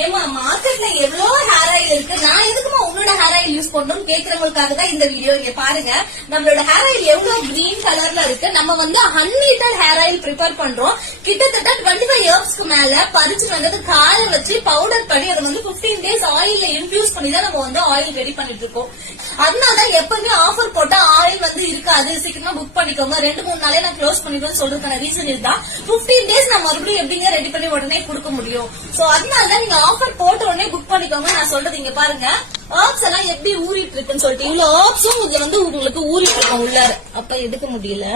ஏமா மார்க்கெட்ல எவ்வளவு ஹேர் ஆயில் இருக்கு? நான் எதுக்குமா உன்னோட ஹேர் ஆயில் யூஸ் பண்றோம் கேக்குறவங்களுக்காக தான் இந்த வீடியோ இங்க பாருங்க. நம்மளோட ஹேர் ஆயில் எவ்வளவு கிரீன் கலர்ல இருக்கு? நம்ம வந்து அன்லீட்டர் ஹேர் ஆயில் ப்ரிப்பேர் பண்றோம். கிட்டத்தட்ட டுவெண்ட்டி ஃபைவ் இயர்ஸ்க்கு மேல பறிச்சு வந்தது காய வச்சு பவுடர் பண்ணி அதை வந்து 15 டேஸ் ஆயில்ல இன்ஃபியூஸ் பண்ணி தான் நம்ம வந்து ஆயில் ரெடி பண்ணிட்டு இருக்கோம். அதனால எப்பவுமே ஆஃபர் போட்டு அது சீக்கிரமா புக் பண்ணிக்கோங்க. ரெண்டு மூணு நாளே நான் க்ளோஸ் பண்ணிடுவேன் சொல்றதுக்கான ரீசன் இதுதான். 15 டேஸ் நான் மறுபடியும் எப்படிங்க ரெடி பண்ணி உடனே கொடுக்க முடியும்? சோ அதனால நீங்க ஆஃபர் போட்ட உடனே புக் பண்ணிக்கோங்க. நான் சொல்றது இங்க பாருங்க. ஆப்ஸ் எல்லாம் எப்படி ஊறிட்டு இருக்குன்னு சொல்லிட்டு இவ்வளவு ஆப்ஸும் இது வந்து உங்களுக்கு ஊறிட்டு இருக்கும் உள்ள. அப்ப எடுக்க முடியல.